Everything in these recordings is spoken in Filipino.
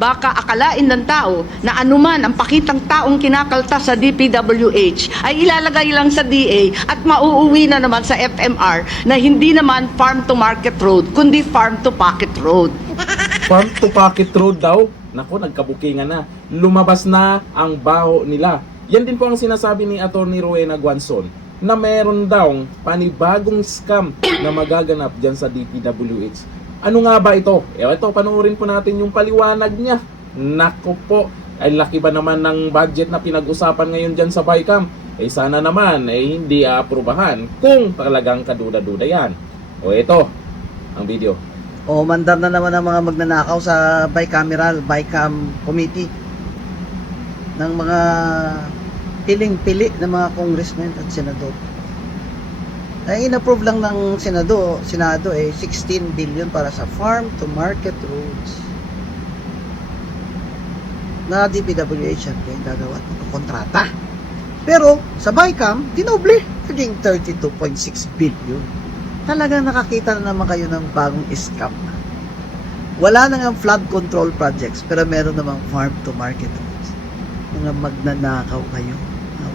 Baka akalain ng tao na anuman ang pakitang taong kinakaltas sa DPWH ay ilalagay lang sa DA at mauuwi na naman sa FMR na hindi naman farm to market road, kundi farm to pocket road. Farm to pocket road daw? Naku, nagkabukingan na. Lumabas na ang baho nila. Yan din po ang sinasabi ni Atty. Rowena Guanzon na meron daw panibagong scam na magaganap dyan sa DPWH. Ano nga ba ito? Ito, panoorin po natin yung paliwanag niya. Naku po, ay laki ba naman ng budget na pinag-usapan ngayon dyan sa BICAM? Sana naman hindi aaprubahan kung talagang kaduda-duda yan. Ito, ang video. Mandar na naman ang mga magnanakaw sa bicameral, BICAM committee ng mga piling-pili ng mga congressmen at senador. Ay in-approve lang ng Senado 16 billion para sa farm to market roads na DPWH at yung gagawa ng kontrata. Pero sa BICAM, dinoble, naging 32.6 billion. Talagang nakakita na naman kayo ng bagong scam. Wala na nga flood control projects, pero meron namang farm to market roads. Mga magnanakaw kayo,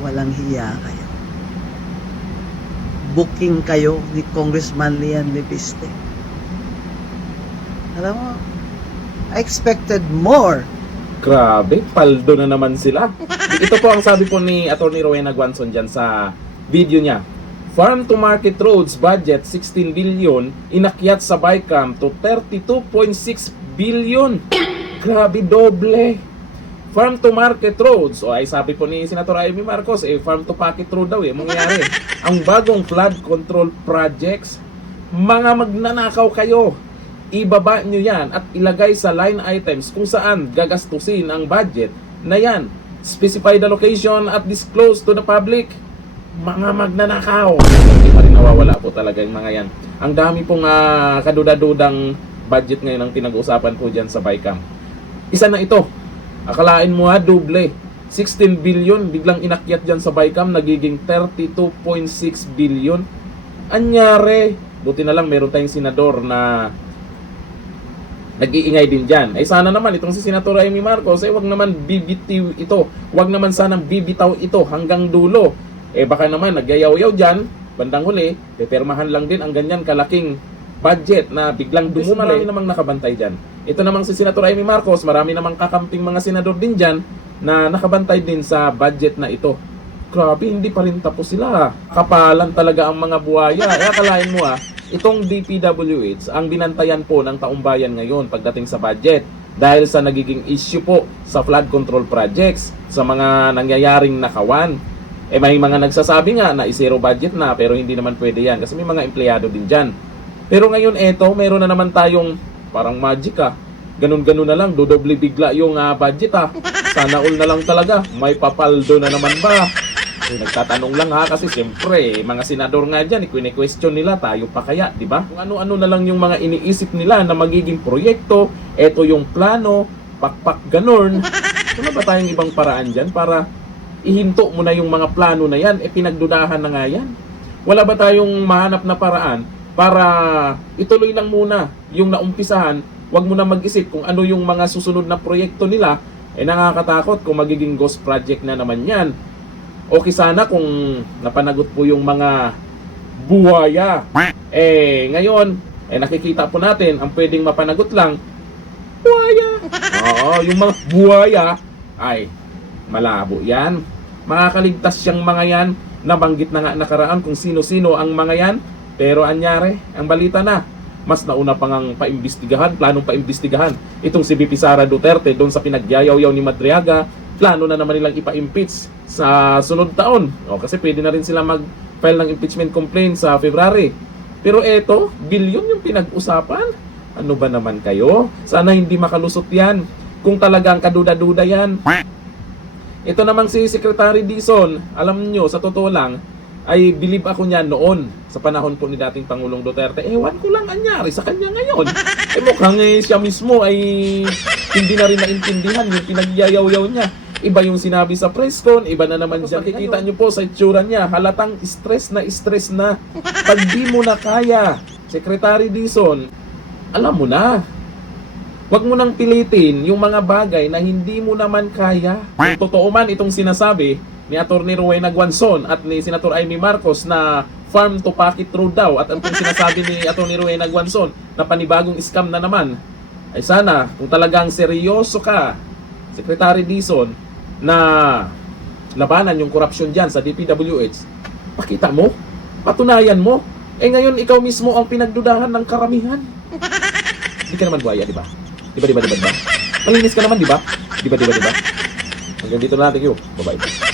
walang hiya kayo. Booking kayo ni Congressman Lian Leviste. Alam mo, I expected more. Grabe, paldo na naman sila. Ito po ang sabi po ni Atty. Rowena Guanzon dyan sa video niya. Farm to market roads budget 16 billion, inakyat sa BICAM to 32.6 billion. Grabe, doble. Farm to market roads, ay sabi po ni Senator Amy Marcos, farm to pocket road daw mangyayari. Ang bagong flood control projects, mga magnanakaw kayo, ibaba nyo yan at ilagay sa line items kung saan gagastusin ang budget na yan. Specify the location at disclose to the public. Mga magnanakaw. Hindi pa rin nawawala po talaga yung mga yan. Ang dami pong kaduda-dudang budget ngayon ang pinag-uusapan po dyan sa BICAM. Isa na ito. Akalain mo doble. 16 billion, biglang inakyat dyan sa BICAM, nagiging 32.6 billion. Anyari, buti na lang meron tayong senador na nag-iingay din dyan. Sana naman itong si Senator Amy Marcos, wag naman bibitiw ito. Wag naman sanang bibitaw ito hanggang dulo. Baka naman nagyayaw-yaw dyan, bandang huli, depermahan lang din ang ganyan kalaking budget na biglang dumumali. Marami namang nakabantay dyan. Ito namang si Senator Amy Marcos, marami namang kakamping mga senador din dyan na nakabantay din sa budget na ito. Grabe, hindi pa rin tapos sila. Kapalan talaga ang mga buhaya. Akalain mo itong DPWH ang binantayan po ng taumbayan ngayon pagdating sa budget. Dahil sa nagiging issue po sa flood control projects, sa mga nangyayaring nakawan. May mga nagsasabi nga na zero budget na pero hindi naman pwede yan kasi may mga empleyado din dyan. Pero ngayon meron na naman tayong parang magic ganun-ganun na lang, dodoble bigla yung budget Sana all na lang talaga, may papaldo na naman ba? Nagtatanong lang kasi siyempre, mga senador nga dyan, i-question nila, tayo pa kaya, di ba? Kung ano-ano na lang yung mga iniisip nila na magiging proyekto, eto yung plano, pakpak ganun. Wala ba tayong ibang paraan dyan para ihinto mo na yung mga plano na yan, pinagdudahan na nga yan? Wala ba tayong mahanap na paraan para ituloy lang muna yung naumpisahan, wag mo na mag-isip kung ano yung mga susunod na proyekto nila, nakakatakot kung magiging ghost project na naman yan. Okay sana kung napanagot po yung mga buhaya. Ngayon, nakikita po natin, ang pwedeng mapanagot lang, buhaya. Oo, yung mga buhaya, ay, malabo yan. Makakaligtas siyang mga yan, nabanggit na nga nakaraan kung sino-sino ang mga yan. Pero anyari, ang balita na, mas nauna pang ang paimbestigahan, planong paimbestigahan. Itong si VP Sara Duterte, doon sa pinagyayaw-yaw ni Madriaga, plano na naman nilang ipa-impeach sa sunod taon. Kasi pwede na rin sila mag-file ng impeachment complaint sa February. Pero eto, bilyon yung pinag-usapan. Ano ba naman kayo? Sana hindi makalusot yan. Kung talagang kaduda-duda yan. Ito namang si Secretary Dizon, alam nyo, sa totoo lang, ay believe ako niyan noon sa panahon po ni dating Pangulong Duterte. Ewan ko lang anyari sa kanya ngayon. Mukhang siya mismo ay hindi na rin naintindihan yung pinagyayaw-yaw niya. Iba yung sinabi sa press con, iba na naman siya. Kikita nyo po sa itsura niya, halatang stress na. Pag di mo na kaya, Secretary Dizon, alam mo na. Huwag mo nang pilitin yung mga bagay na hindi mo naman kaya. Kung totoo man itong sinasabi ni Atty. Rowena Guanzon at ni Senator Amy Marcos na farm to pocket road daw, at ang sinasabi ni Atty. Rowena Guanzon na panibagong scam na naman, ay sana kung talagang seryoso ka, Secretary Dizon, na labanan yung korupsyon dyan sa DPWH, pakita mo, patunayan mo. Eh ngayon ikaw mismo ang pinagdudahan ng karamihan. Hindi ka naman buhaya, di ba? Di ba? Malinis ka naman, di ba? Di ba? Hanggang dito na natin yun. Bye-bye.